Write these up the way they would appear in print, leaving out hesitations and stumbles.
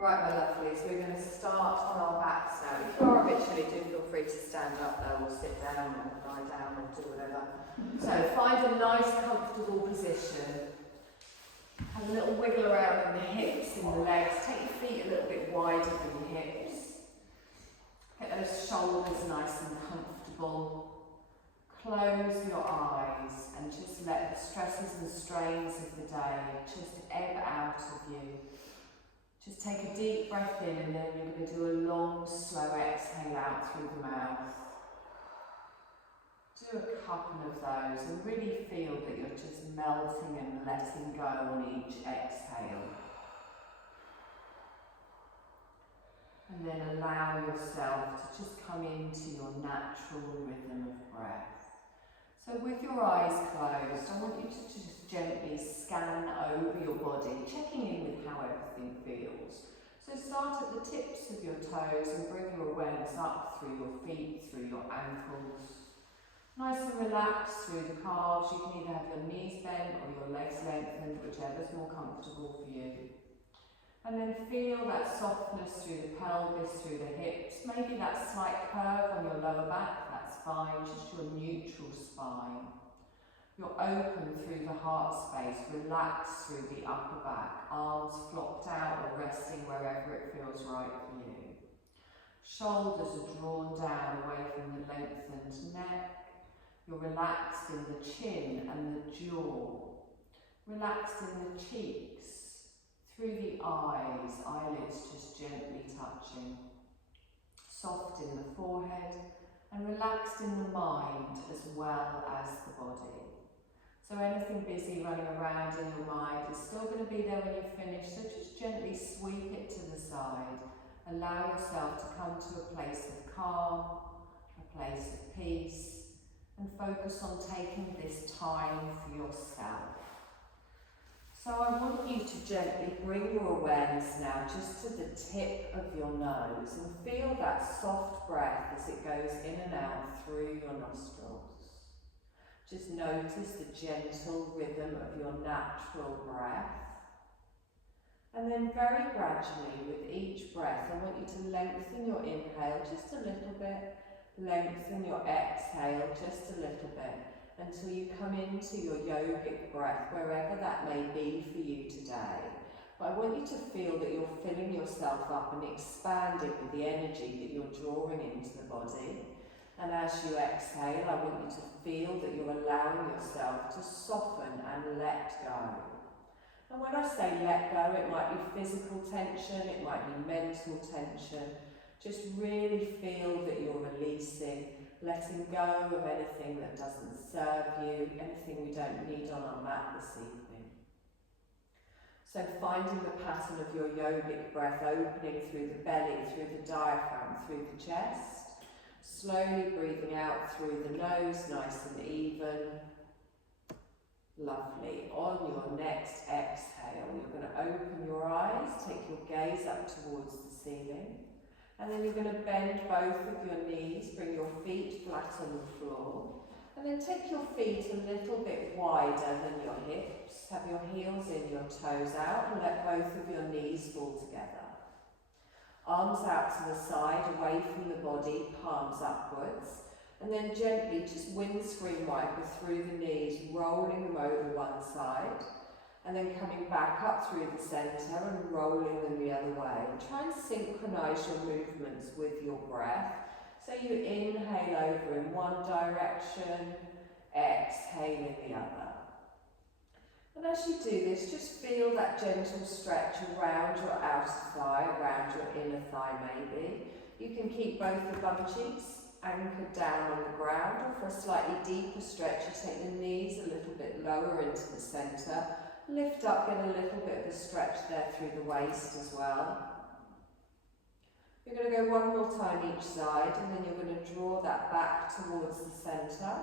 Right, my lovelies, we're going to start on our backs now. If you are a bit chilly, do feel free to stand up though, or sit down, or lie down, or do whatever. So find a nice, comfortable position. Have a little wiggle around in the hips, in the legs. Take your feet a little bit wider than your hips. Get those shoulders nice and comfortable. Close your eyes and just let the stresses and strains of the day just ebb out of you. Just take a deep breath in and then you're going to do a long, slow exhale out through the mouth. Do a couple of those and really feel that you're just melting and letting go on each exhale. And then allow yourself to just come into your natural rhythm of breath. So with your eyes closed, I want you to just gently scan over your body, checking in with how everything feels. So start at the tips of your toes and bring your awareness up through your feet, through your ankles. Nice and relaxed through the calves. You can either have your knees bent or your legs lengthened, whichever's more comfortable for you. And then feel that softness through the pelvis, through the hips. Maybe that slight curve on your lower back, that's fine, just your neutral spine. You're open through the heart space, relax through the upper back, arms flopped out or resting wherever it feels right for you. Shoulders are drawn down away from the lengthened neck. You're relaxed in the chin and the jaw, relaxed in the cheeks, through the eyes, eyelids just gently touching, soft in the forehead and relaxed in the mind as well as the body. So anything busy running around in your mind is still going to be there when you finish, so just gently sweep it to the side. Allow yourself to come to a place of calm, a place of peace, and focus on taking this time for yourself. So I want you to gently bring your awareness now just to the tip of your nose and feel that soft breath as it goes in and out through your nostrils. Just notice the gentle rhythm of your natural breath. And then very gradually with each breath, I want you to lengthen your inhale just a little bit, lengthen your exhale just a little bit, until you come into your yogic breath, wherever that may be for you today. But I want you to feel that you're filling yourself up and expanding with the energy that you're drawing into the body. And as you exhale, I want you to feel that you're allowing yourself to soften and let go. And when I say let go, it might be physical tension, it might be mental tension. Just really feel that you're releasing, letting go of anything that doesn't serve you, anything we don't need on our mat this evening. So finding the pattern of your yogic breath, opening through the belly, through the diaphragm, through the chest. Slowly breathing out through the nose, nice and even. Lovely. On your next exhale, you're going to open your eyes, take your gaze up towards the ceiling. And then you're going to bend both of your knees, bring your feet flat on the floor, and then take your feet a little bit wider than your hips. Have your heels in, your toes out, and let both of your knees fall together. Arms out to the side, away from the body, palms upwards, and then gently just windscreen wiper through the knees, rolling them over one side. And then coming back up through the centre and rolling them the other way. Try and synchronise your movements with your breath. So you inhale over in one direction, exhale in the other. And as you do this, just feel that gentle stretch around your outer thigh, around your inner thigh maybe. You can keep both the bum cheeks anchored down on the ground, or for a slightly deeper stretch, you take the knees a little bit lower into the centre. Lift up, get a little bit of a stretch there through the waist as well. You're going to go one more time each side, and then you're going to draw that back towards the centre.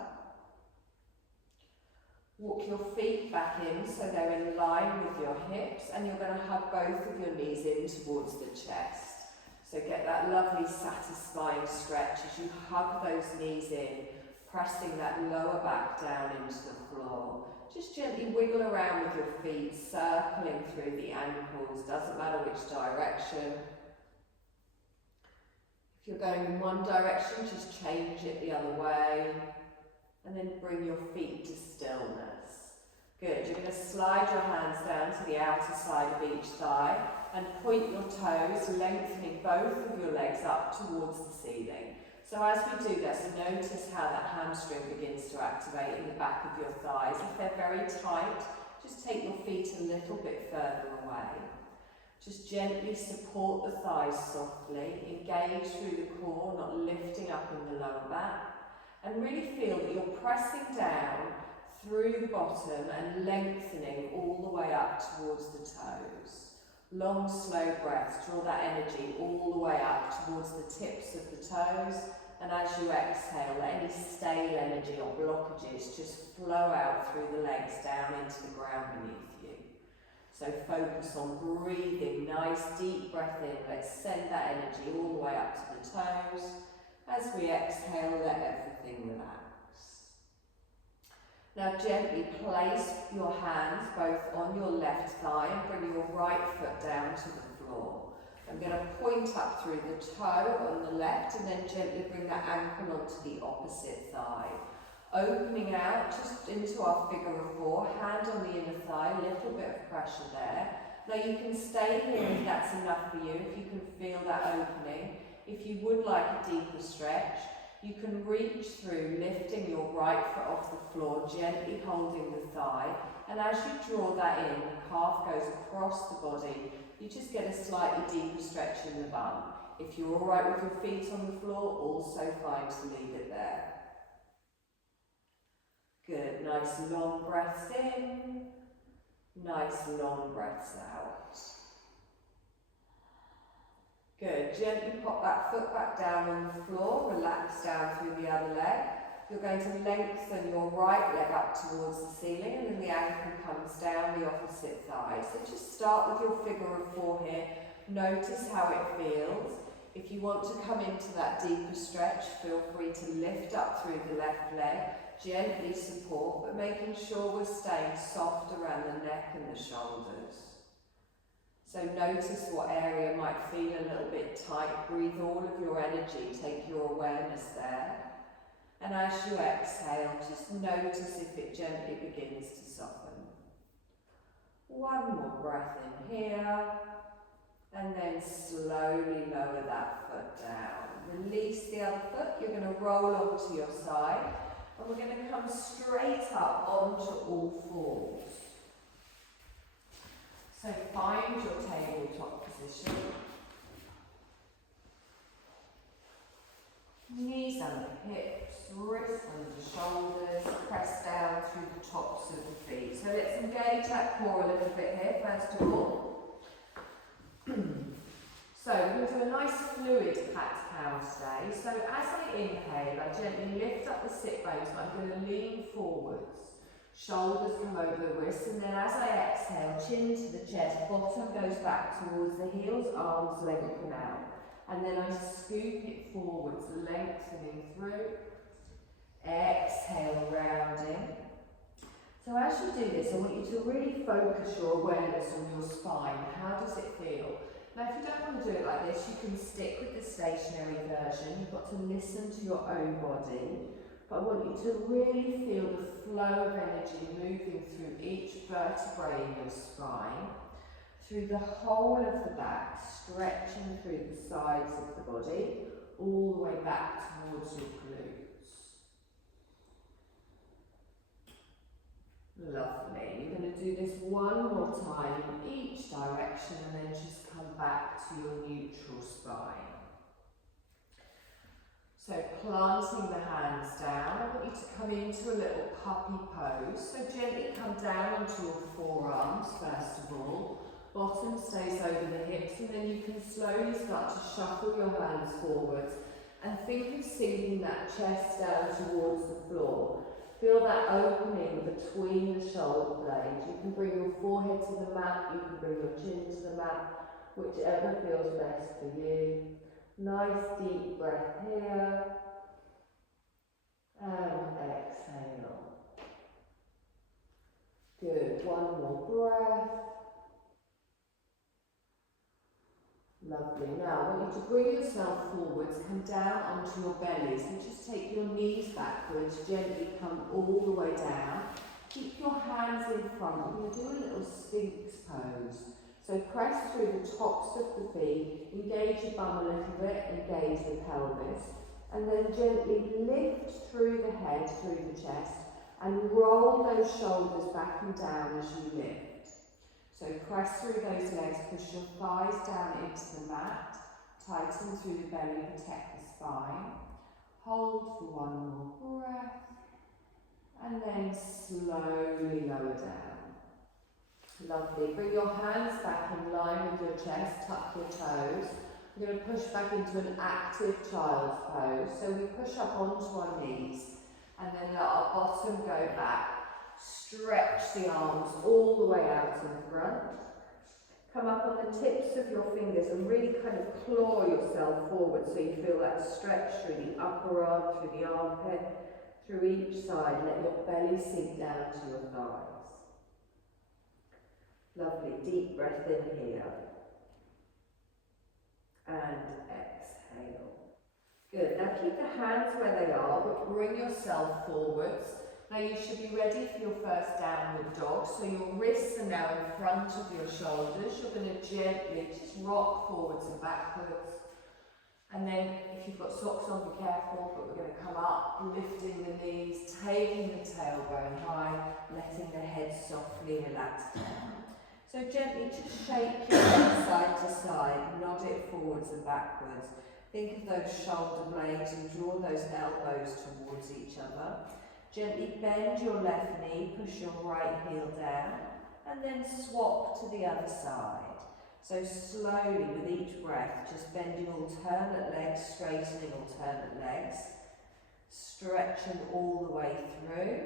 Walk your feet back in so they're in line with your hips, and you're going to hug both of your knees in towards the chest. So get that lovely satisfying stretch as you hug those knees in, pressing that lower back down into the floor. Just gently wiggle around with your feet, circling through the ankles, doesn't matter which direction. If you're going in one direction, just change it the other way. And then bring your feet to stillness. Good, you're going to slide your hands down to the outer side of each thigh and point your toes, lengthening both of your legs up towards the ceiling. So as we do this, notice how that hamstring begins to activate in the back of your thighs. If they're very tight, just take your feet a little bit further away. Just gently support the thighs softly, engage through the core, not lifting up in the lower back. And really feel that you're pressing down through the bottom and lengthening all the way up towards the toes. Long, slow breaths. Draw that energy all the way up towards the tips of the toes. And as you exhale, let any stale energy or blockages just flow out through the legs down into the ground beneath you. So focus on breathing. Nice deep breath in. Let's send that energy all the way up to the toes. As we exhale, let everything relax. Now gently place your hands both on your left thigh and bring your right foot down to the floor. I'm going to point up through the toe on the left and then gently bring that ankle onto the opposite thigh. Opening out just into our figure of four, hand on the inner thigh, a little bit of pressure there. Now you can stay here if that's enough for you, if you can feel that opening. If you would like a deeper stretch, you can reach through, lifting your right foot off the floor, gently holding the thigh. And as you draw that in, the calf goes across the body. You just get a slightly deeper stretch in the bum. If you're all right with your feet on the floor, also fine to leave it there. Good, nice long breaths in, nice long breaths out. Good, gently pop that foot back down on the floor, relax down through the other leg. You're going to lengthen your right leg up towards the ceiling and then the ankle comes down the opposite thigh. So just start with your figure of four here, notice how it feels. If you want to come into that deeper stretch, feel free to lift up through the left leg, gently support, but making sure we're staying soft around the neck and the shoulders. So notice what area might feel a little bit tight. Breathe all of your energy, take your awareness there. And as you exhale, just notice if it gently begins to soften. One more breath in here, and then slowly lower that foot down. Release the other foot, you're going to roll onto your side, and we're going to come straight up onto all fours. So find your tabletop position. Knees under hips, wrists under shoulders, press down through the tops of the feet. So let's engage that core a little bit here, first of all. So we're going to do a nice fluid cat-cow today. So as I inhale, I gently lift up the sit bones, but I'm going to lean forwards. Shoulders come over the wrists, and then as I exhale, chin to the chest, bottom goes back towards the heels, arms lengthen out. And then I scoop it forwards, lengthening through. Exhale, rounding. So as you do this, I want you to really focus your awareness on your spine. How does it feel? Now, if you don't want to do it like this, you can stick with the stationary version. You've got to listen to your own body. But I want you to really feel the flow of energy moving through each vertebrae in your spine, through the whole of the back, stretching through the sides of the body, all the way back towards your glutes. Lovely. You're going to do this one more time in each direction and then just come back to your neutral spine. So planting the hands down, I want you to come into a little puppy pose. So gently come down onto your forearms first of all. Bottom stays over the hips, and then you can slowly start to shuffle your hands forwards and think of sinking that chest down towards the floor. Feel that opening between the shoulder blades. You can bring your forehead to the mat, you can bring your chin to the mat, whichever feels best for you. Nice deep breath here, and exhale. Good, one more breath. Lovely. Now I want you to bring yourself forwards, come down onto your belly. So just take your knees backwards, gently come all the way down. Keep your hands in front. We're going to do a little Sphinx pose. So press through the tops of the feet, engage your bum a little bit, engage the pelvis, and then gently lift through the head, through the chest, and roll those shoulders back and down as you lift. So press through those legs, push your thighs down into the mat, tighten through the belly, protect the spine. Hold for one more breath, and then slowly lower down. Lovely. Bring your hands back in line with your chest, tuck your toes. We're going to push back into an active child's pose. So we push up onto our knees, and then let our bottom go back. Stretch the arms all the way out in front. Come up on the tips of your fingers and really kind of claw yourself forward so you feel that stretch through the upper arm, through the armpit, through each side. Let your belly sink down to your thighs. Lovely, deep breath in here. And exhale. Good, now keep the hands where they are, but bring yourself forwards. Now you should be ready for your first downward dog. So your wrists are now in front of your shoulders. You're going to gently just rock forwards and backwards. And then if you've got socks on, be careful, but we're going to come up, lifting the knees, taking the tailbone high, letting the head softly relax down. So gently just shake your head side to side, nod it forwards and backwards. Think of those shoulder blades and draw those elbows towards each other. Gently bend your left knee, push your right heel down, and then swap to the other side. So slowly with each breath, just bending alternate legs, straightening alternate legs, stretching all the way through.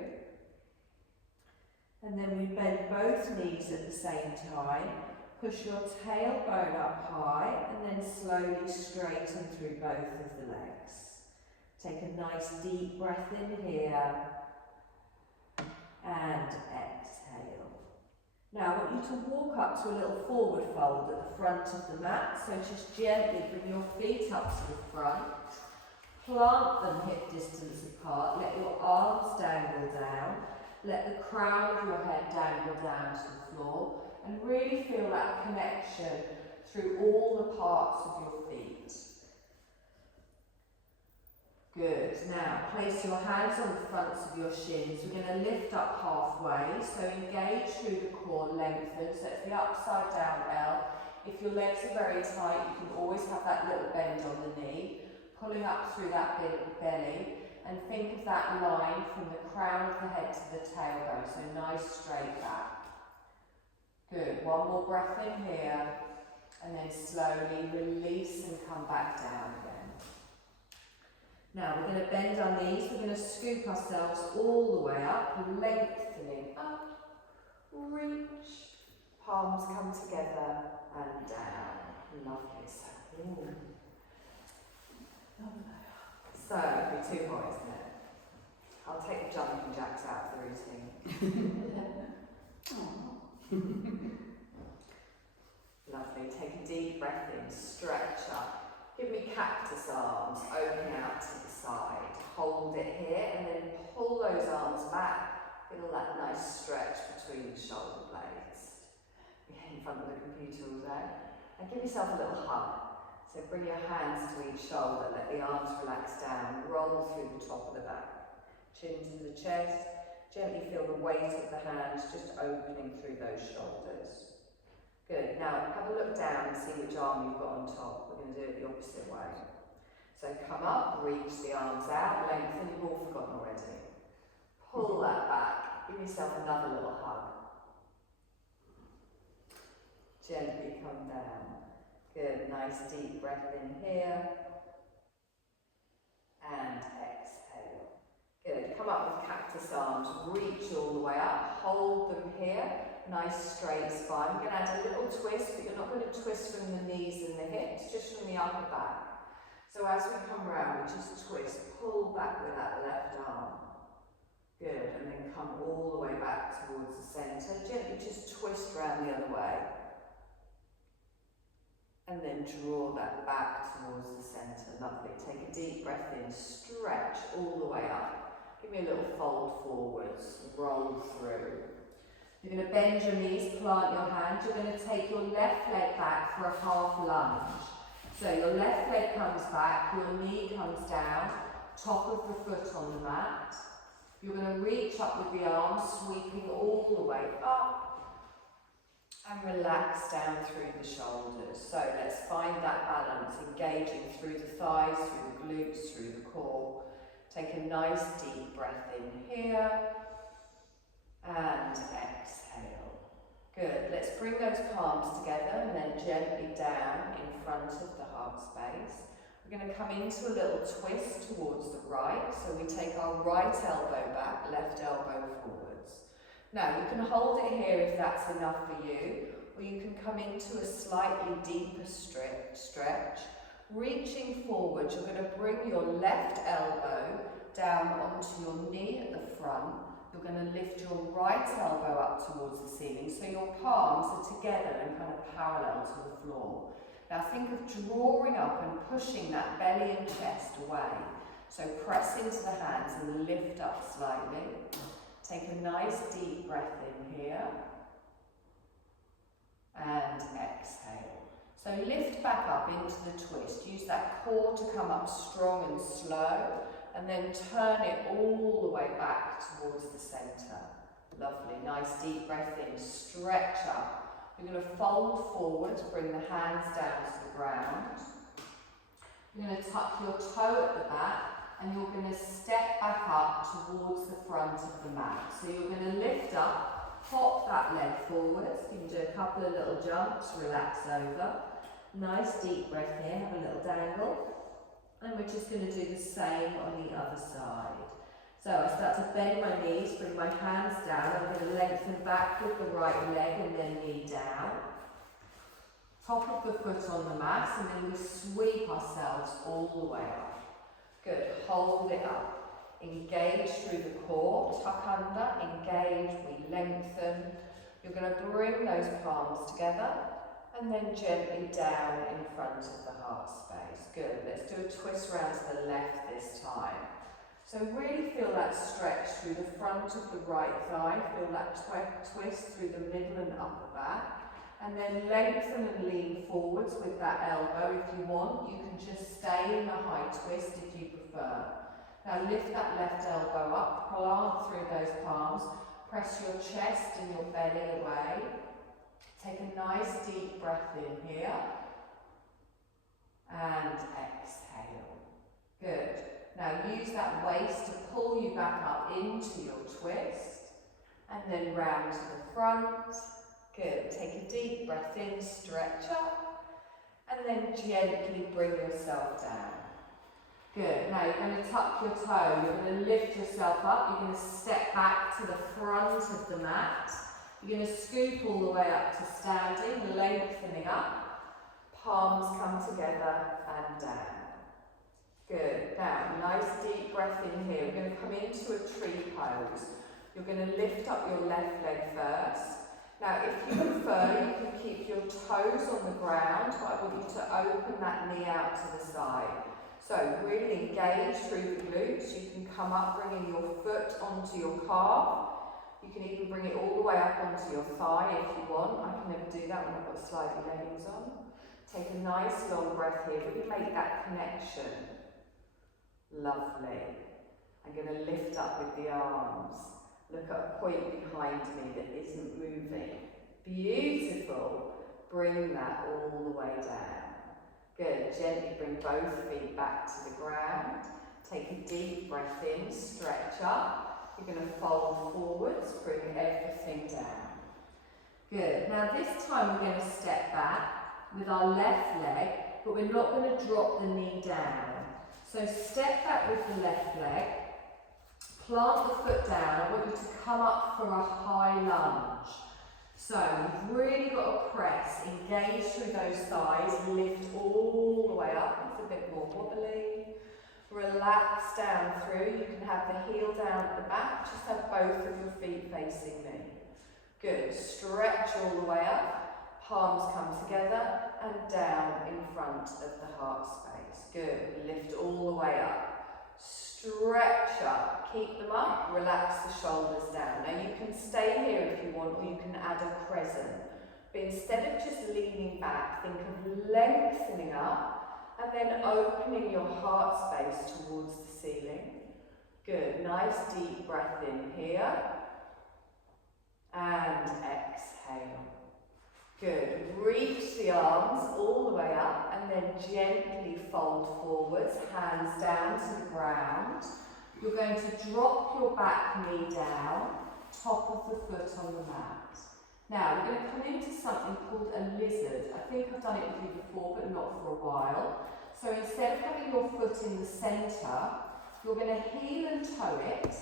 And then we bend both knees at the same time. Push your tailbone up high and then slowly straighten through both of the legs. Take a nice deep breath in here and exhale. Now I want you to walk up to a little forward fold at the front of the mat. So just gently bring your feet up to the front. Plant them hip distance apart. Let your arms dangle down. Let the crown of your head dangle down to the floor. And really feel that connection through all the parts of your feet. Good. Now, place your hands on the fronts of your shins. We're going to lift up halfway. So engage through the core, lengthen. So it's the upside down L. If your legs are very tight, you can always have that little bend on the knee. Pulling up through that belly. And think of that line from the crown of the head to the tailbone. So nice straight back. Good, one more breath in here, and then slowly release and come back down again. Now we're going to bend our knees, we're going to scoop ourselves all the way up, lengthening up, reach, palms come together and down. Lovely, so it'll be too hot, isn't it? I'll take the jumping jacks out of the routine. Lovely, take a deep breath in, stretch up. Give me cactus arms, open out to the side. Hold it here and then pull those arms back. Feel that nice stretch between the shoulder blades. You're in front of the computer all day. And give yourself a little hug. So bring your hands to each shoulder, let the arms relax down, roll through the top of the back. Chin to the chest. Gently feel the weight of the hands just opening through those shoulders. Good. Now have a look down and see which arm you've got on top. We're going to do it the opposite way. So come up, reach the arms out, lengthen. You've all forgotten already. Pull that back. Give yourself another little hug. Gently come down. Good. Nice deep breath in here. And exhale. Good, come up with cactus arms, reach all the way up, hold them here, nice straight spine. We're going to add a little twist, but you're not going to twist from the knees and the hips, just from the upper back. So as we come around, we just twist, pull back with that left arm. Good, and then come all the way back towards the centre. Gently just twist around the other way. And then draw that back towards the centre. Lovely. Take a deep breath in, stretch all the way up. Give me a little fold forwards, roll through. You're going to bend your knees, plant your hands. You're going to take your left leg back for a half lunge. So your left leg comes back, your knee comes down, top of the foot on the mat. You're going to reach up with the arms, sweeping all the way up. And relax down through the shoulders. So let's find that balance, engaging through the thighs, through the glutes, through the core. Take a nice deep breath in here. And exhale. Good. Let's bring those palms together and then gently down in front of the heart space. We're going to come into a little twist towards the right. So we take our right elbow back, left elbow forwards. Now you can hold it here if that's enough for you, or you can come into a slightly deeper stretch. Reaching forward, you're going to bring your left elbow down onto your knee at the front. You're going to lift your right elbow up towards the ceiling, so your palms are together and kind of parallel to the floor. Now think of drawing up and pushing that belly and chest away. So press into the hands and lift up slightly. Take a nice deep breath in here. And exhale. So lift back up into the twist. Use that core to come up strong and slow. And then turn it all the way back towards the centre. Lovely. Nice deep breath in. Stretch up. You're going to fold forwards. Bring the hands down to the ground. You're going to tuck your toe at the back. And you're going to step back up towards the front of the mat. So you're going to lift up, pop that leg forwards. You can do a couple of little jumps, relax over. Nice deep breath here, have a little dangle. And we're just going to do the same on the other side. So I start to bend my knees, bring my hands down. I'm going to lengthen back with the right leg and then knee down. Top of the foot on the mat, and then we sweep ourselves all the way up. Good, hold it up. Engage through the core, tuck under, engage, we lengthen. You're going to bring those palms together and then gently down in front of the heart space. Good, let's do a twist round to the left this time. So really feel that stretch through the front of the right thigh, feel that twist through the middle and upper back. And then lengthen and lean forwards with that elbow if you want. You can just stay in the high twist if you prefer. Now lift that left elbow up, plant through those palms, press your chest and your belly away. Take a nice deep breath in here. And exhale. Good. Now use that waist to pull you back up into your twist. And then round to the front. Good. Take a deep breath in, stretch up, and then gently bring yourself down. Good. Now you're going to tuck your toe, you're going to lift yourself up, you're going to step back to the front of the mat. You're going to scoop all the way up to standing, lengthening up. Palms come together and down. Good. Now, nice deep breath in here. We're going to come into a tree pose. You're going to lift up your left leg first. Now, if you prefer, you can keep your toes on the ground, but I want you to open that knee out to the side. So, really engage through the glutes. You can come up, bringing your foot onto your calf. You can even bring it all the way up onto your thigh if you want. I can never do that when I've got slidey leggings on. Take a nice long breath here. Really make that connection. Lovely. I'm going to lift up with the arms. Look at a point behind me that isn't moving. Beautiful. Bring that all the way down. Good. Gently bring both feet back to the ground. Take a deep breath in, stretch up. You're going to fold forwards, bring everything down. Good. Now this time we're going to step back with our left leg, but we're not going to drop the knee down. So step back with the left leg. Plant the foot down. I want you to come up for a high lunge. So you've really got to press, engage through those thighs, lift all the way up. It's a bit more wobbly. Relax down through. You can have the heel down at the back. Just have both of your feet facing me. Good. Stretch all the way up. Palms come together and down in front of the heart space. Good. Lift all the way up. Stretch up. Keep them up. Relax the shoulders down. Now you can stay here if you want, or you can add a crescent. But instead of just leaning back, think of lengthening up and then opening your heart space towards the ceiling. Good. Nice deep breath in here. And exhale. Good. Reach the arms all the way up and then gently fold forwards, hands down to the ground. You're going to drop your back knee down, top of the foot on the mat. Now we're going to come into something called a lizard. I think I've done it with you before, but not for a while. So instead of having your foot in the centre, you're going to heel and toe it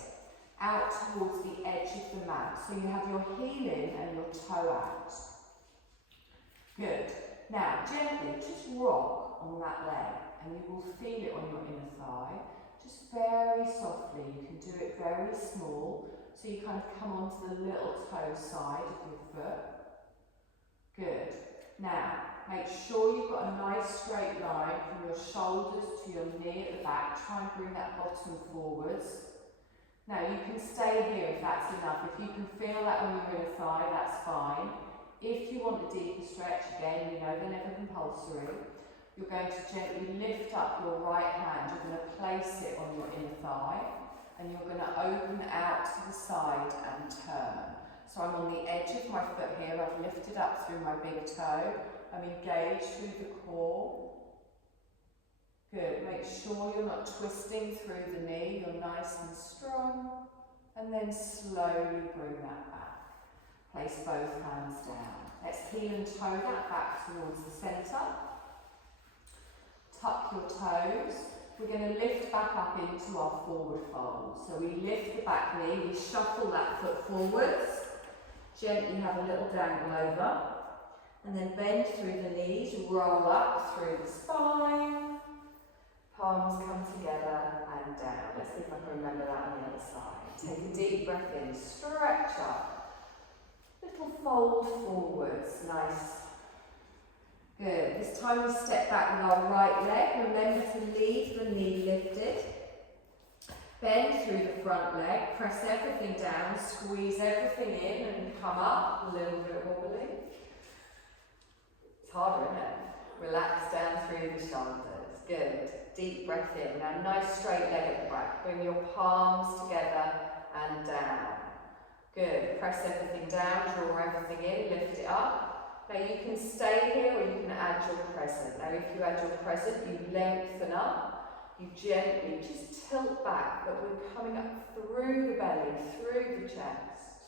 out towards the edge of the mat. So you have your heel in and your toe out. Good. Now gently just rock on that leg and you will feel it on your inner thigh. Just very softly. You can do it very small. So you kind of come onto the little toe side of your foot. Good. Now, make sure you've got a nice straight line from your shoulders to your knee at the back. Try and bring that bottom forwards. Now, you can stay here if that's enough. If you can feel that on your inner thigh, that's fine. If you want a deeper stretch, again, you know they're never compulsory. You're going to gently lift up your right hand. You're going to place it on your inner thigh. And you're going to open out to the side and turn. So I'm on the edge of my foot here. I've lifted up through my big toe. I'm engaged through the core. Good. Make sure you're not twisting through the knee. You're nice and strong. And then slowly bring that back. Place both hands down. Let's heel and toe that back towards the centre. Tuck your toes. We're going to lift back up into our forward fold. So we lift the back knee, we shuffle that foot forwards, gently have a little dangle over, and then bend through the knees, roll up through the spine, palms come together and down. Let's see if I can remember that on the other side. Take a deep breath in, stretch up, little fold forwards, nice. Good. This time we step back with our right leg. Remember to leave the knee lifted. Bend through the front leg. Press everything down. Squeeze everything in and come up. A little bit wobbly. It's harder, isn't it? Relax down through the shoulders. Good. Deep breath in. Now nice straight leg at the back. Bring your palms together and down. Good. Press everything down. Draw everything in. Lift it up. Now you can stay here or you can add your crescent. Now if you add your crescent, you lengthen up, you gently just tilt back, but we're coming up through the belly, through the chest.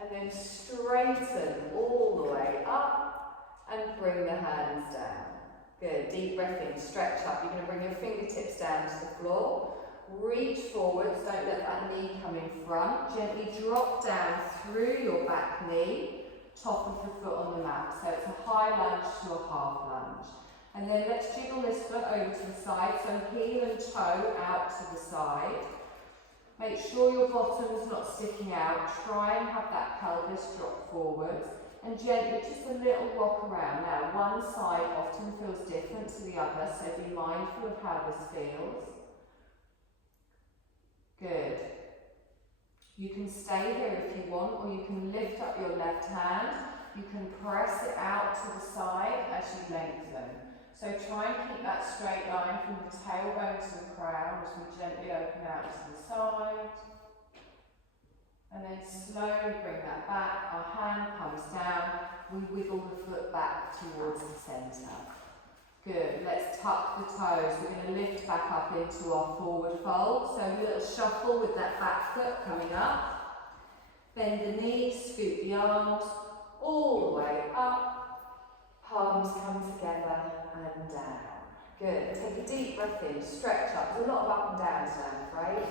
And then straighten all the way up and bring the hands down. Good, deep breath in, stretch up. You're going to bring your fingertips down to the floor. Reach forwards, don't let that knee come in front. Gently drop down through your back knee. Top of the foot on the mat. So it's a high lunge to a half lunge. And then let's jiggle this foot over to the side. So heel and toe out to the side. Make sure your bottom's not sticking out. Try and have that pelvis drop forwards. And gently, just a little rock around. Now, one side often feels different to the other, so be mindful of how this feels. Good. You can stay here if you want, or you can lift up your left hand. You can press it out to the side as you lengthen. So try and keep that straight line from the tailbone to the crown as we gently open out to the side. And then slowly bring that back. Our hand comes down. We wiggle the foot back towards the centre. Good. Let's tuck the toes. We're going to lift back up into our forward fold. So a little shuffle with that back foot coming up. Bend the knees, scoot the arms all the way up. Palms come together and down. Good. Take a deep breath in. Stretch up. There's a lot of up and downs now, right?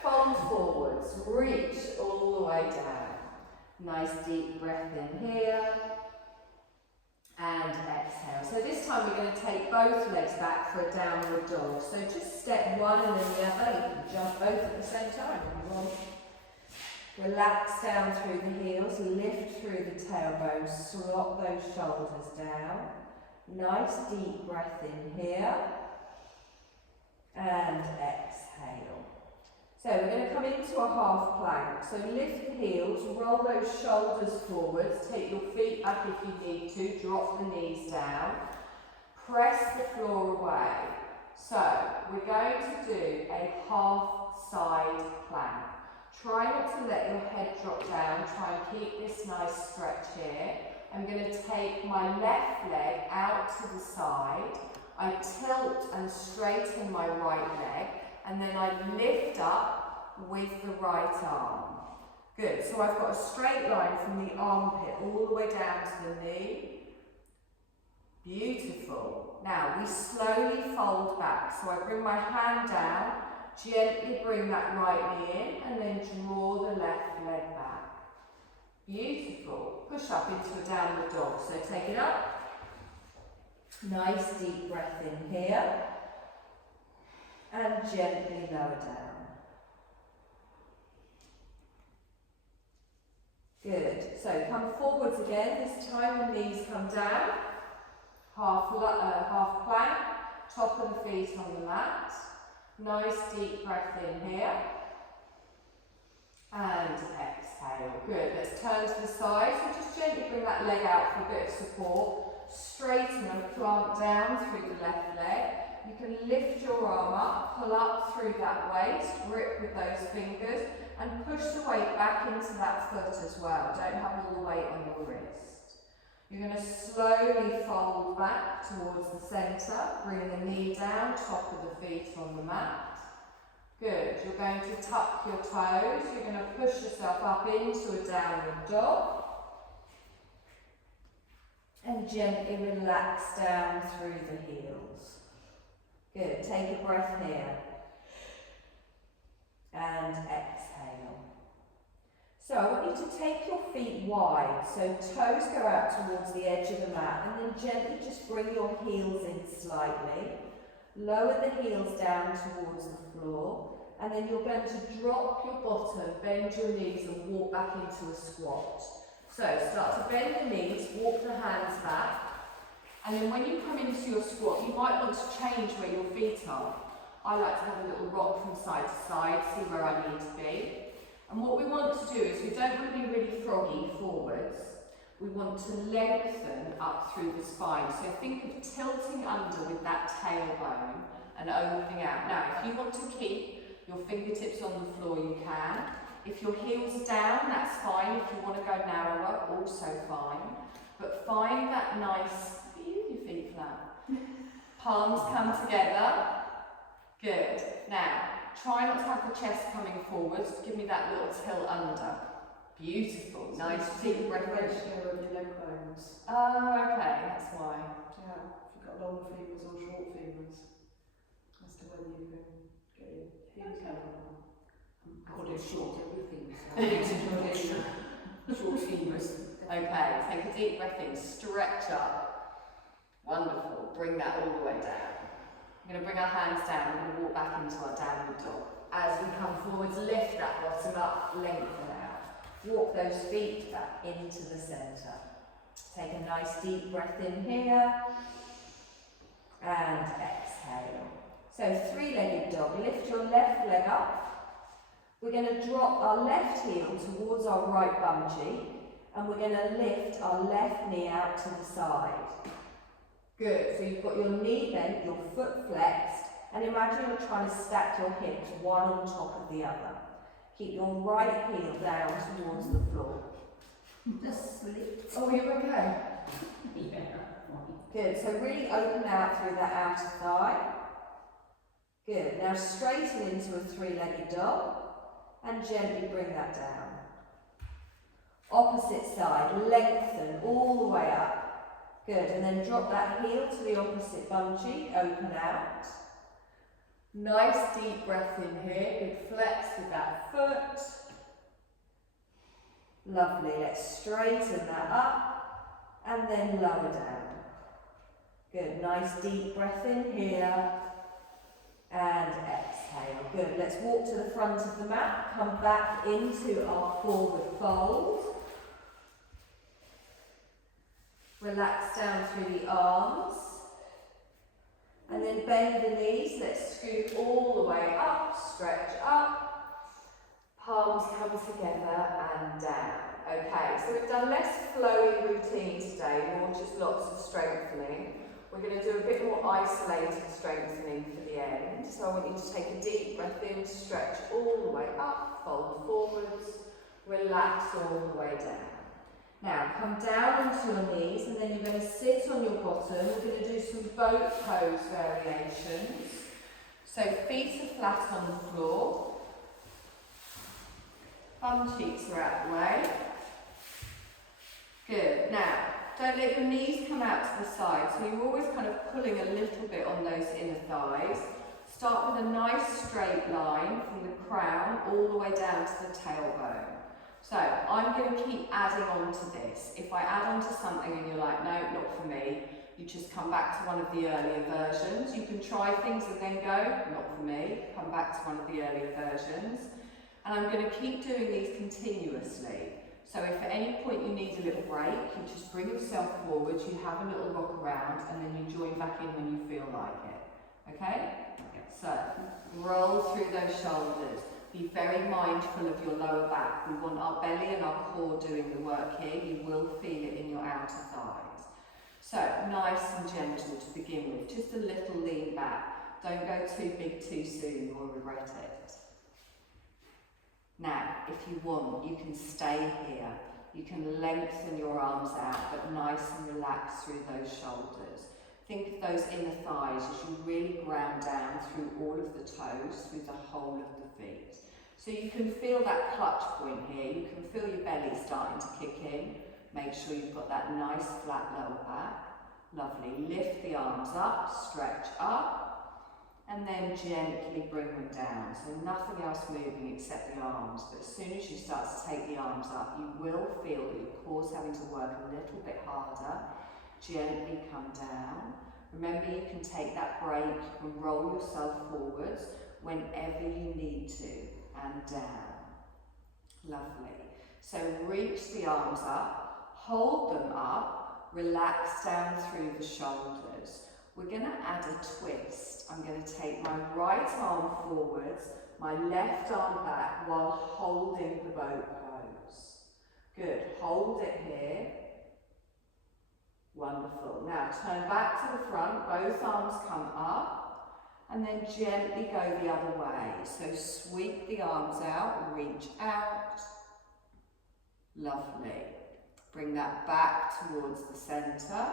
Palms forwards. Reach all the way down. Nice deep breath in here. And exhale. So this time time we're going to take both legs back for a downward dog. So just step one and then the other. You can jump both at the same time if you want. Relax down through the heels, lift through the tailbone, slot those shoulders down. Nice deep breath in here. And exhale. So we're going to come into a half plank. So lift the heels, roll those shoulders forwards, take your feet back if you need to, drop the knees down. Press the floor away. So we're going to do a half side plank. Try not to let your head drop down, try and keep this nice stretch here. I'm going to take my left leg out to the side. I tilt and straighten my right leg, and then I lift up with the right arm. Good, so I've got a straight line from the armpit all the way down to the knee. Beautiful. Now we slowly fold back. So I bring my hand down, gently bring that right knee in, and then draw the left leg back. Beautiful. Push up into a downward dog. So take it up. Nice deep breath in here. And gently lower down. Good. So come forwards again. This time the knees come down. Half plank. Top of the feet on the mat. Nice deep breath in here. And exhale. Good. Let's turn to the side. So just gently bring that leg out for a bit of support. Straighten and plant down through the left leg. You can lift your arm up, pull up through that waist, grip with those fingers, and push the weight back into that foot as well. Don't have all the weight on your wrist. You're going to slowly fold back towards the centre. Bring the knee down, top of the feet on the mat. Good. You're going to tuck your toes. You're going to push yourself up into a downward dog. And gently relax down through the heels. Good. Take a breath here. And exhale. So I want you to take your feet wide. So toes go out towards the edge of the mat, and then gently just bring your heels in slightly. Lower the heels down towards the floor. And then you're going to drop your bottom, bend your knees and walk back into a squat. So start to bend the knees, walk the hands back, and then when you come into your squat, you might want to change where your feet are. I like to have a little rock from side to side, see where I need to be. And what we want to do is we don't want to be really froggy forwards. We want to lengthen up through the spine. So think of tilting under with that tailbone and opening out. Now, if you want to keep your fingertips on the floor, you can. If your heels down, that's fine. If you want to go narrower, also fine. But find that nice, leave your feet flat. Palms come together. Good. Now, try not to have the chest coming forwards. Give me that little tilt under. Beautiful. Nice deep breath. Ratio of your leg bones. Oh, okay. That's why. Yeah. If you've got long femurs or short femurs, as to whether you can get your heels down. Call it short everything. Short femurs. Okay, take a deep breath in, stretch up. Wonderful. Bring that all the way down. We're going to bring our hands down. We're going to walk back into our downward dog. As we come forwards, lift that bottom up, lengthen out. Walk those feet back into the centre. Take a nice deep breath in here. And exhale. So three-legged dog. Lift your left leg up. We're going to drop our left heel towards our right bum cheek, and we're going to lift our left knee out to the side. Good, so you've got your knee bent, your foot flexed, and imagine you're trying to stack your hips one on top of the other. Keep your right heel down towards the floor. Just slipped. Oh, you're okay? Yeah. Good, so really open out through that outer thigh. Good, now straighten into a three-legged dog. And gently bring that down. Opposite side, lengthen all the way up. Good, and then drop that heel to the opposite bum cheek, open out. Nice deep breath in here, good flex with that foot. Lovely, let's straighten that up and then lower down. Good, nice deep breath in here. And exhale. Good. Let's walk to the front of the mat. Come back into our forward fold. Relax down through the arms. And then bend the knees. Let's scoot all the way up. Stretch up. Palms come together and down. Okay, so we've done less flowy routine today, more just lots of strengthening. We're going to do a bit more isolated strengthening for the end. So I want you to take a deep breath in, stretch all the way up, fold forwards, relax all the way down. Now come down onto your knees and then you're going to sit on your bottom. We're going to do some boat pose variations. So feet are flat on the floor. Bum cheeks are out the way. Good. Now, don't let your knees come out to the side, so you're always kind of pulling a little bit on those inner thighs. Start with a nice straight line from the crown all the way down to the tailbone. So, I'm going to keep adding on to this. If I add on to something and you're like, no, not for me, you just come back to one of the earlier versions. You can try things and then go, not for me, come back to one of the earlier versions. And I'm going to keep doing these continuously. So if at any point you need a little break, you just bring yourself forward, you have a little rock around, and then you join back in when you feel like it. Okay? So, roll through those shoulders. Be very mindful of your lower back. We want our belly and our core doing the work here. You will feel it in your outer thighs. So, nice and gentle to begin with. Just a little lean back. Don't go too big too soon, you'll regret it. Now, if you want, you can stay here. You can lengthen your arms out, but nice and relaxed through those shoulders. Think of those inner thighs as you really ground down through all of the toes, through the whole of the feet. So you can feel that clutch point here. You can feel your belly starting to kick in. Make sure you've got that nice flat lower back. Lovely. Lift the arms up, stretch up. And then gently bring them down. So nothing else moving except the arms. But as soon as you start to take the arms up, you will feel that your core's having to work a little bit harder. Gently come down. Remember, you can take that break and roll yourself forwards whenever you need to. And down. Lovely. So reach the arms up. Hold them up. Relax down through the shoulders. We're going to add a twist. I'm going to take my right arm forwards, my left arm back while holding the boat pose. Good. Hold it here. Wonderful. Now turn back to the front. Both arms come up and then gently go the other way. So sweep the arms out, reach out. Lovely. Bring that back towards the centre.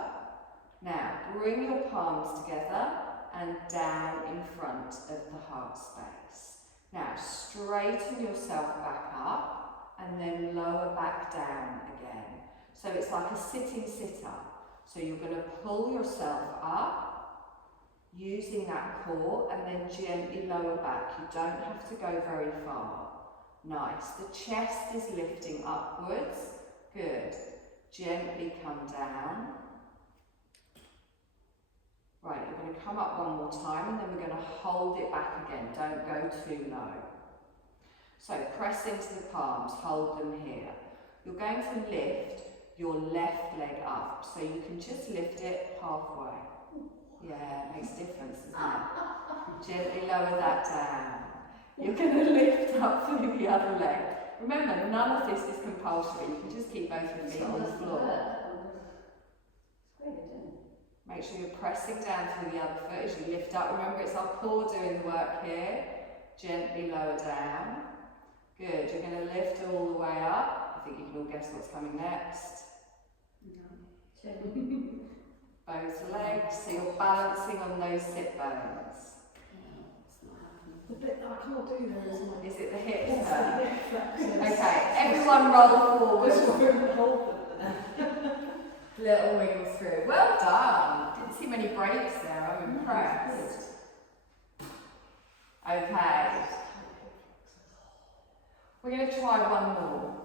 Now, bring your palms together and down in front of the heart space. Now, straighten yourself back up and then lower back down again. So it's like a sitting sit-up. So you're going to pull yourself up using that core and then gently lower back. You don't have to go very far. Nice. The chest is lifting upwards. Good. Gently come down. Right, you're going to come up one more time and then we're going to hold it back again. Don't go too low. So press into the palms, hold them here. You're going to lift your left leg up. So you can just lift it halfway. Yeah, it makes a difference, doesn't it? Gently lower that down. You're going to lift up through the other leg. Remember, none of this is compulsory. You can just keep both your feet on the floor. Make sure you're pressing down through the other foot as you lift up. Remember, it's our core doing the work here. Gently lower down. Good. You're going to lift all the way up. I think you can all guess what's coming next. Both legs. So you're balancing on those sit bones. The bit that I can't do there is my... Is it the hips? Yes. Okay, everyone roll forward. Hold them. Little wiggle through. Well done. Didn't see many breaks there. I'm impressed. Okay. We're going to try one more.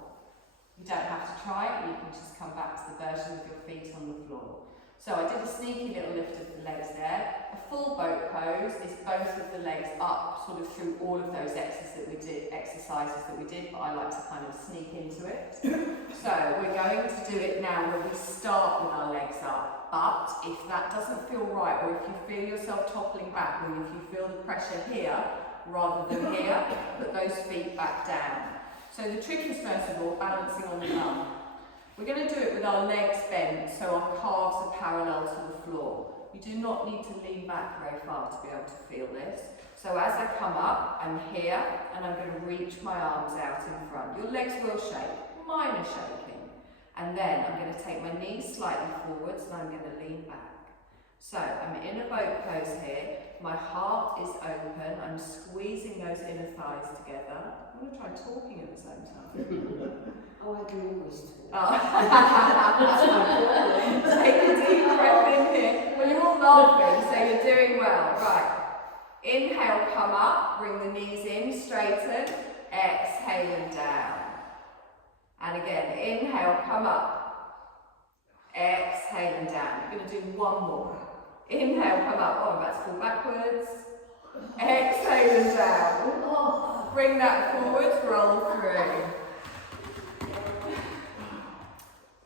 You don't have to try it. You can just come back to the version with your feet on the floor. So I did a sneaky little lift of the legs there. A full boat pose is both of the legs up sort of through all of those exercises that we did, but I like to kind of sneak into it. So we're going to do it now where we start with our legs up, but if that doesn't feel right, or if you feel yourself toppling back, or if you feel the pressure here rather than here, put those feet back down. So the trick is first of all balancing on the bum. We're going to do it with our legs bent so our calves are parallel to the floor. You do not need to lean back very far to be able to feel this. So as I come up, I'm here and I'm going to reach my arms out in front. Your legs will shake, minor shaking. And then I'm going to take my knees slightly forwards and I'm going to lean back. So I'm in a boat pose here. My heart is open. I'm squeezing those inner thighs together. I'm going to try talking at the same time. Oh, I can always talk. Take a deep breath in here. Well, you're all laughing, so you're doing well. Right. Inhale, come up. Bring the knees in, straighten. Exhale and down. And again, inhale, come up. Exhale and down. You're going to do one more. Inhale, come up. Oh, I'm about to fall backwards. Exhale and down. Bring that forward, roll through.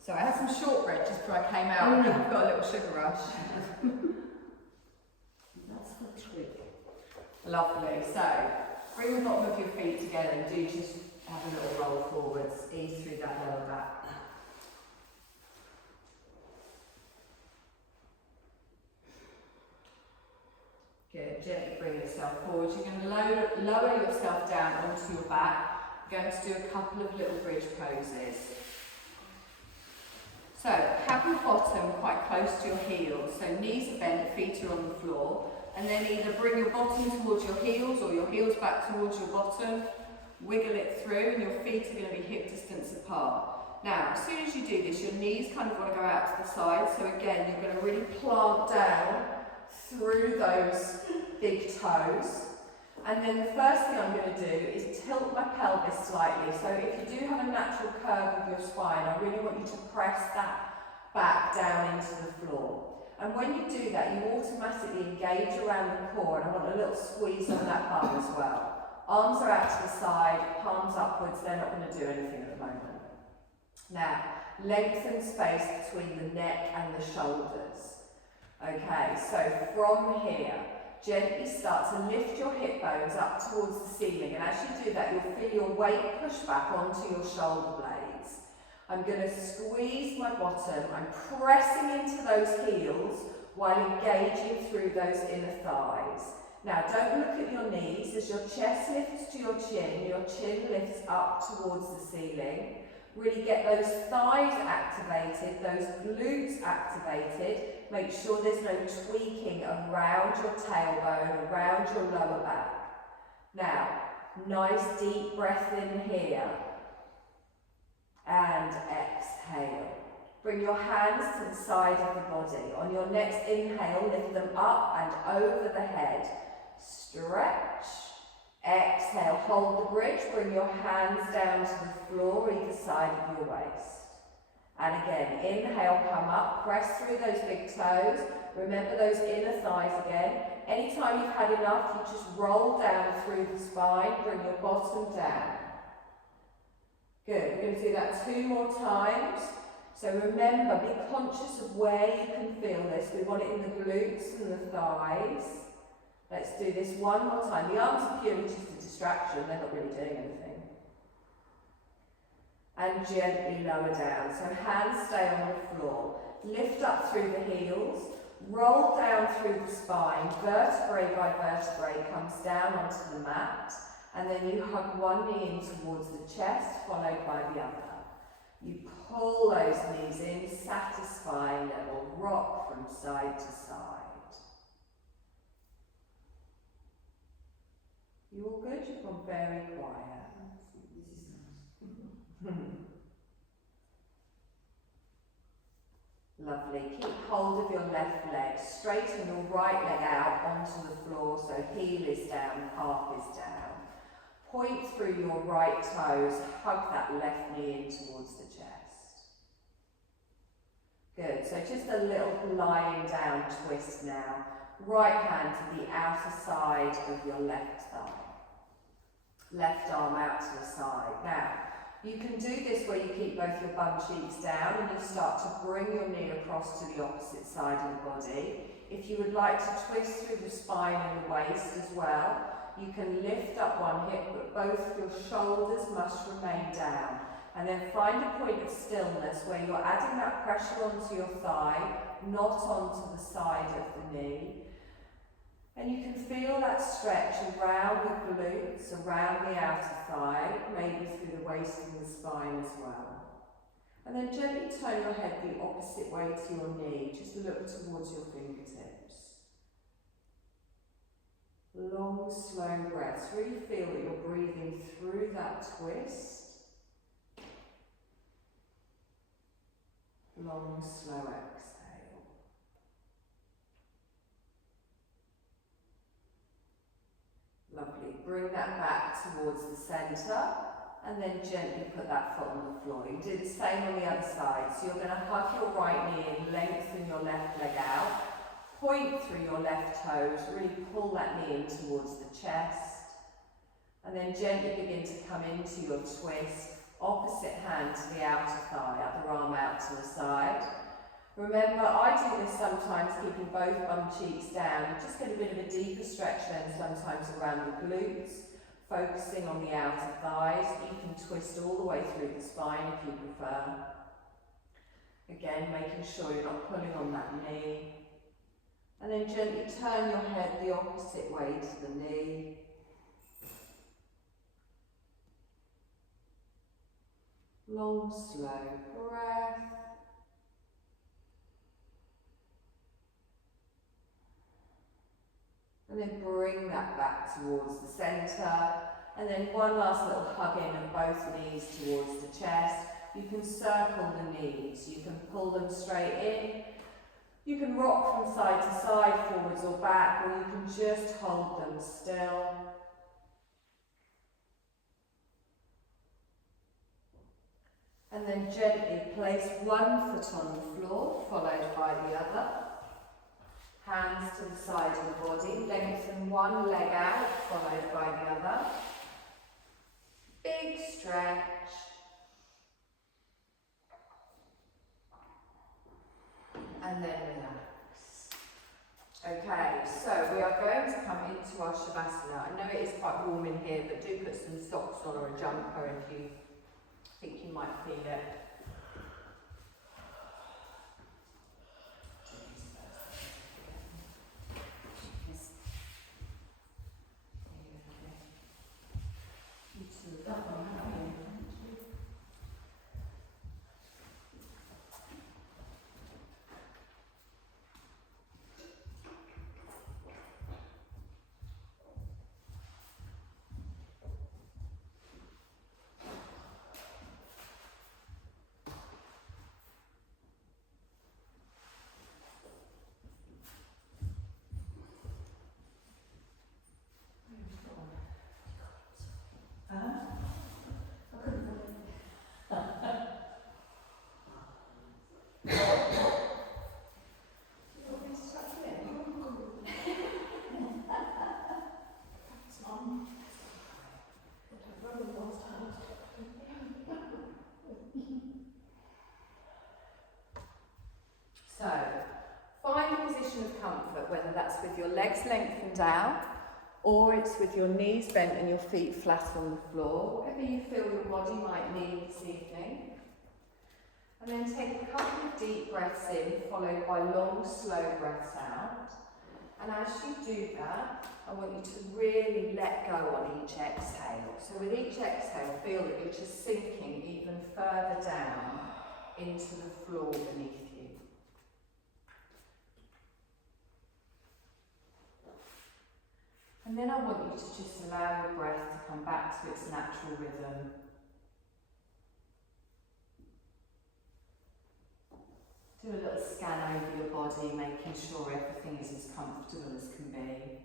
So I had some shortbread just before I came out. I think I've got a little sugar rush. That's the trick. Lovely. So bring the bottom of your feet together and do just have a little roll forwards. Ease through that lower back. Good. Gently bring yourself forward. You're going to lower yourself down onto your back. You're going to do a couple of little bridge poses. So, have your bottom quite close to your heels, so knees are bent, feet are on the floor, and then either bring your bottom towards your heels or your heels back towards your bottom, wiggle it through, and your feet are going to be hip distance apart. Now, as soon as you do this, your knees kind of want to go out to the side, so again, you're going to really plant down through those big toes. And then the first thing I'm going to do is tilt my pelvis slightly. So if you do have a natural curve of your spine, I really want you to press that back down into the floor. And when you do that, you automatically engage around the core, and I want a little squeeze on that bum as well. Arms are out to the side, palms upwards, they're not going to do anything at the moment. Now, lengthen space between the neck and the shoulders. Okay, so from here, gently start to lift your hip bones up towards the ceiling, and as you do that you'll feel your weight push back onto your shoulder blades. I'm going to squeeze my bottom, I'm pressing into those heels while engaging through those inner thighs. Now don't look at your knees. As your chest lifts to your chin lifts up towards the ceiling. Really get those thighs activated, those glutes activated. Make sure there's no tweaking around your tailbone, around your lower back. Now, nice deep breath in here. And exhale. Bring your hands to the side of the body. On your next inhale, lift them up and over the head. Stretch. Exhale, hold the bridge, bring your hands down to the floor, either side of your waist. And again, inhale, come up, press through those big toes. Remember those inner thighs again. Anytime you've had enough, you just roll down through the spine, bring your bottom down. Good, we're going to do that 2 more times. So remember, be conscious of where you can feel this. We want it in the glutes and the thighs. Let's do this 1 more time. The arms are purely just a distraction, they're not really doing anything. And gently lower down. So hands stay on the floor. Lift up through the heels. Roll down through the spine. Vertebrae by vertebrae comes down onto the mat. And then you hug one knee in towards the chest, followed by the other. You pull those knees in, satisfying little rock from side to side. You all good? You've gone very quiet. This is nice. Lovely. Keep hold of your left leg. Straighten your right leg out onto the floor so heel is down, calf is down. Point through your right toes. Hug that left knee in towards the chest. Good, so just a little lying down twist now. Right hand to the outer side of your left thigh. Left arm out to the side. Now, you can do this where you keep both your bum cheeks down and you start to bring your knee across to the opposite side of the body. If you would like to twist through the spine and the waist as well, you can lift up one hip but both your shoulders must remain down. And then find a point of stillness where you're adding that pressure onto your thigh, not onto the side of the knee. And you can feel that stretch around the glutes, around the outer thigh, maybe through the waist and the spine as well. And then gently turn your head the opposite way to your knee, just look towards your fingertips. Long, slow breaths. Really feel that you're breathing through that twist. Long, slow exhale. Lovely. Bring that back towards the centre and then gently put that foot on the floor. You do the same on the other side. So you're going to hug your right knee in, lengthen your left leg out, point through your left toes, really pull that knee in towards the chest, and then gently begin to come into your twist. Opposite hand to the outer thigh, other arm out to the side. Remember, I do this sometimes keeping both bum cheeks down. You just get a bit of a deeper stretch then sometimes around the glutes, focusing on the outer thighs. You can twist all the way through the spine if you prefer. Again, making sure you're not pulling on that knee. And then gently turn your head the opposite way to the knee. Long, slow breath. And then bring that back towards the centre. And then one last little hug in of both knees towards the chest. You can circle the knees. You can pull them straight in. You can rock from side to side, forwards or back, or you can just hold them still. And then gently place one foot on the floor, followed by the other. Hands to the side of the body, lengthen one leg out, followed by the other. Big stretch. And then relax. Okay, so we are going to come into our Shavasana. I know it is quite warm in here, but do put some socks on or a jumper if you think you might feel it. So, find a position of comfort, whether that's with your legs lengthened out, or it's with your knees bent and your feet flat on the floor, whatever you feel your body might need this evening. And then take a couple of deep breaths in, followed by long, slow breaths out. And as you do that, I want you to really let go on each exhale. So with each exhale, feel that you're just sinking even further down into the floor beneath you. And then I want you to just allow your breath to come back to its natural rhythm. Do a little scan over your body, making sure everything is as comfortable as can be.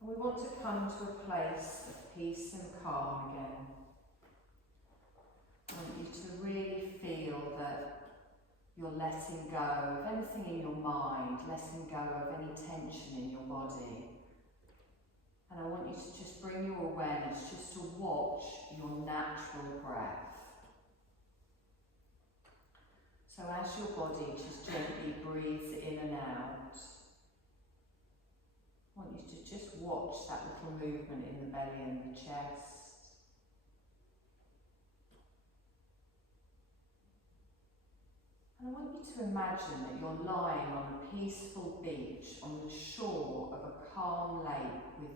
And we want to come to a place of peace and calm again. I want you to really feel that you're letting go of anything in your mind, letting go of any tension in your body. And I want you to just bring your awareness just to watch your natural breath. So as your body just gently breathes in and out, I want you to just watch that little movement in the belly and the chest. And I want you to imagine that you're lying on a peaceful beach on the shore of a calm lake with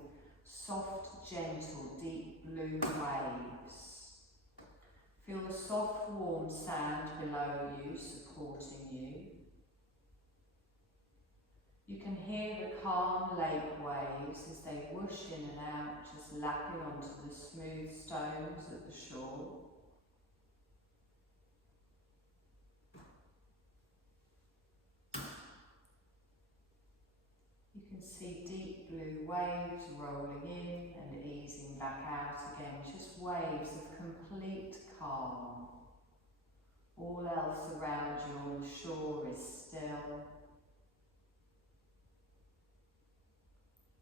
soft, gentle, deep blue waves. Feel the soft, warm sand below you supporting you. You can hear the calm lake waves as they whoosh in and out, just lapping onto the smooth stones at the shore. You can see deep blue waves rolling in and easing back out again, just waves of complete calm. All else around you on the shore is still.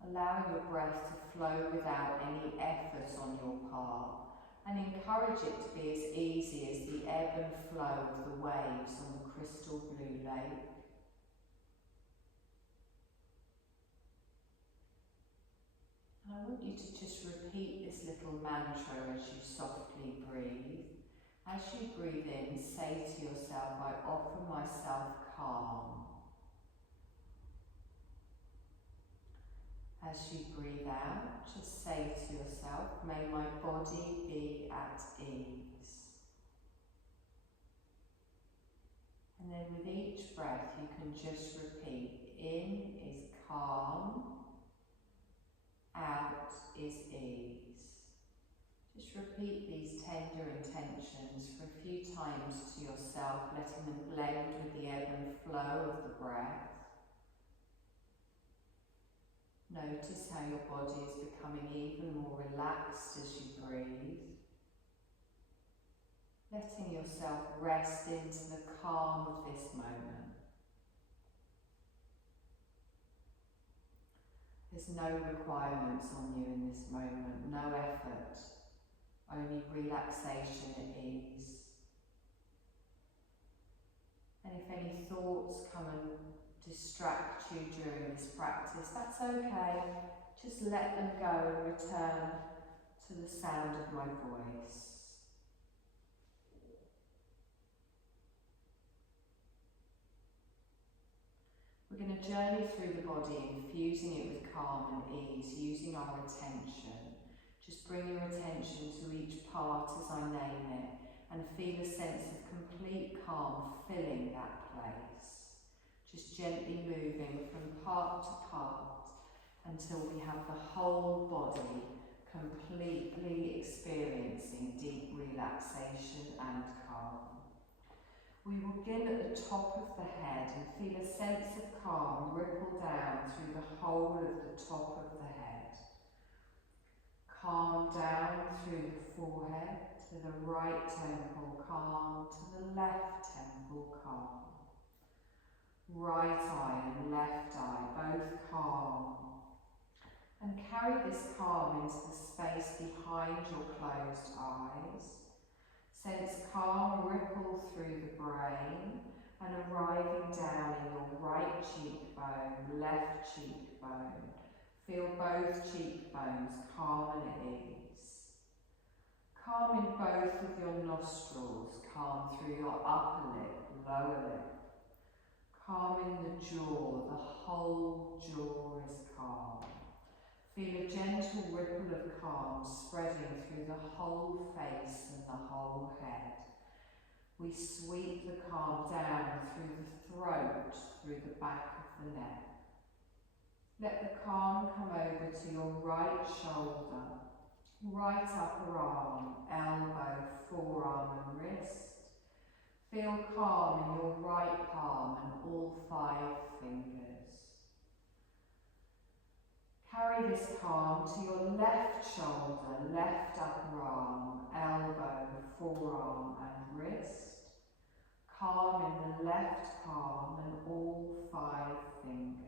Allowing your breath to flow without any effort on your part, and encourage it to be as easy as the ebb and flow of the waves on the crystal blue lake. And I want you to just repeat this little mantra as you softly breathe. As you breathe in, say to yourself, I offer myself calm. As you breathe out, just say to yourself, may my body be at ease. And then with each breath you can just repeat, in is calm, out is ease. Just repeat these tender intentions for a few times to yourself, letting them blend with the ebb and flow of the breath. Notice how your body is becoming even more relaxed as you breathe. Letting yourself rest into the calm of this moment. There's no requirements on you in this moment, no effort, only relaxation and ease. And if any thoughts come and distract you during this practice, that's okay. Just let them go and return to the sound of my voice. We're going to journey through the body, infusing it with calm and ease, using our attention. Just bring your attention to each part as I name it, and feel a sense of complete calm filling that place. Just gently moving from part to part until we have the whole body completely experiencing deep relaxation and calm. We will begin at the top of the head and feel a sense of calm ripple down through the whole of the top of the head. Calm down through the forehead to the right temple, calm to the left temple, calm. Right eye and left eye, both calm. And carry this calm into the space behind your closed eyes. Sense calm ripple through the brain and arriving down in your right cheekbone, left cheekbone. Feel both cheekbones calm and at ease. Calm in both of your nostrils, calm through your upper lip, lower lip. Calm in the jaw, the whole jaw is calm. Feel a gentle ripple of calm spreading through the whole face and the whole head. We sweep the calm down through the throat, through the back of the neck. Let the calm come over to your right shoulder, right upper arm, elbow, forearm and wrist. Feel calm in your right palm and all 5 fingers. Carry this calm to your left shoulder, left upper arm, elbow, forearm and wrist. Calm in the left palm and all 5 fingers.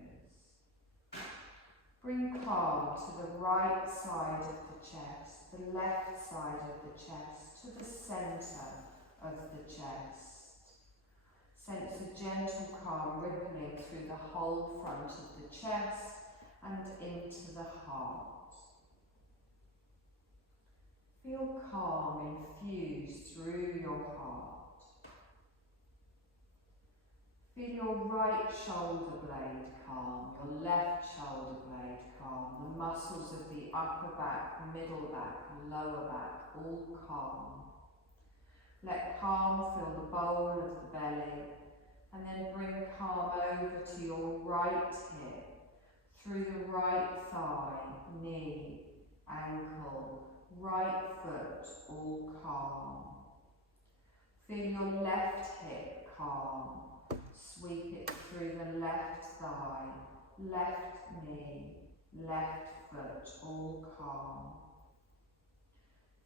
Bring calm to the right side of the chest, the left side of the chest, to the centre of the chest. Sense a gentle calm rippling through the whole front of the chest and into the heart. Feel calm infused through your heart. Feel your right shoulder blade calm, your left shoulder blade calm, the muscles of the upper back, middle back, lower back, all calm. Let calm fill the bowl of the belly, and then bring calm over to your right hip, through the right thigh, knee, ankle, right foot, all calm. Feel your left hip calm. Sweep it through the left thigh, left knee, left foot, all calm.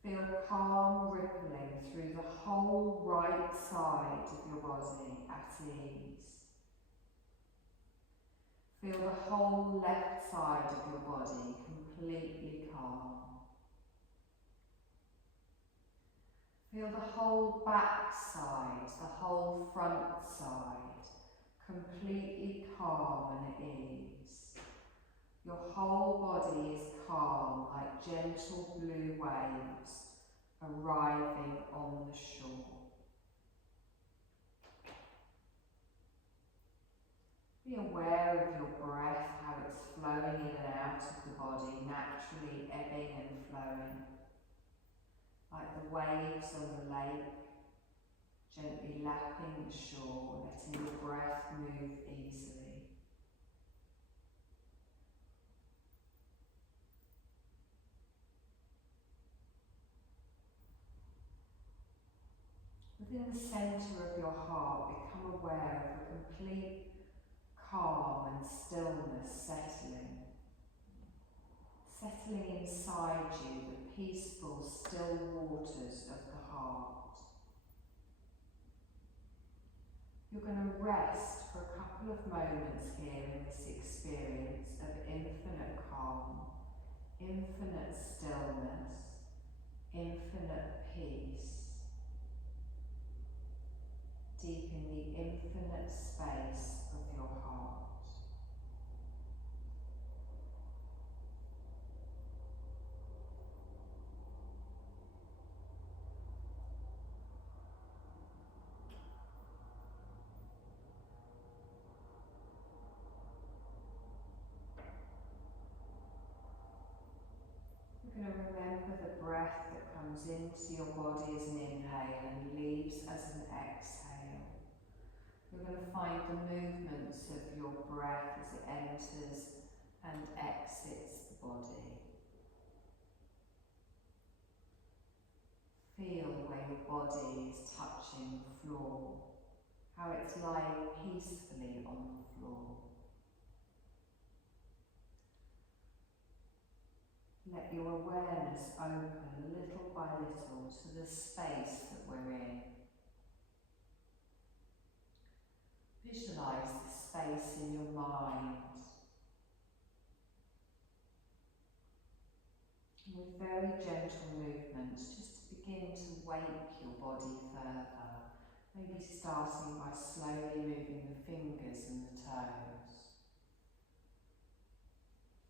Feel calm rippling through the whole right side of your body at ease. Feel the whole left side of your body completely calm. Feel the whole back side, the whole front side, completely calm and at ease. Your whole body is calm like gentle blue waves arriving on the shore. Be aware of your breath, how it's flowing in and out of the body, naturally ebbing and flowing, like the waves on the lake, gently lapping the shore, letting your breath move easily. Within the centre of your heart, become aware of a complete calm and stillness settling inside you, the peaceful, still waters of the heart. You're going to rest for a couple of moments here in this experience of infinite calm, infinite stillness, infinite peace, deep in the infinite space of your heart. You're going to remember the breath that comes into your body as an inhale and leaves as an exhale. You're going to find the movements of your breath as it enters and exits the body. Feel where your body is touching the floor, how it's lying peacefully on the floor. Let your awareness open little by little to the space that we're in. Visualise the space in your mind. And with very gentle movements, just to begin to wake your body further. Maybe starting by slowly moving the fingers and the toes.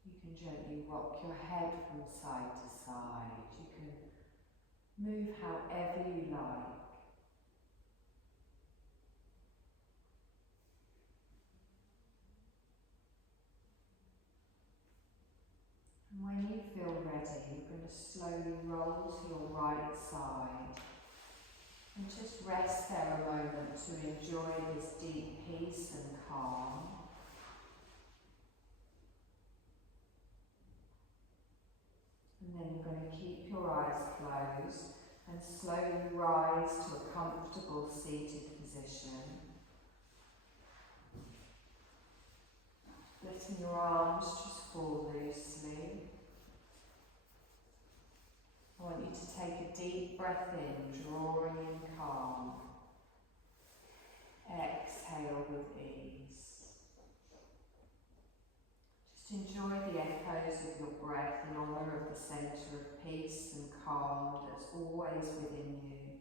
You can gently rock your head from side to side. You can move however you like. And when you feel ready, you're going to slowly roll to your right side and just rest there a moment to enjoy this deep peace and calm. And then you're going to keep your eyes closed and slowly rise to a comfortable seated position. Letting your arms just fall loosely. I want you to take a deep breath in, drawing in calm. Exhale with ease. Just enjoy the echoes of your breath in honour of the centre of peace and calm that's always within you,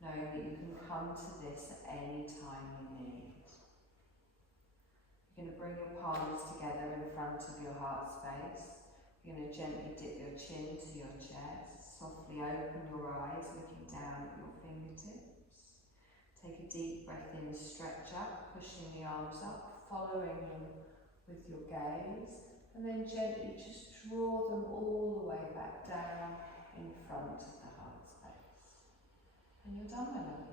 knowing that you can come to this at any time you need. You're going to bring your palms together in front of your heart space. You're going to gently dip your chin to your chest, softly open your eyes, looking down at your fingertips. Take a deep breath in, stretch up, pushing the arms up, following them with your gaze, and then gently just draw them all the way back down in front of the heart space. And you're done, my love.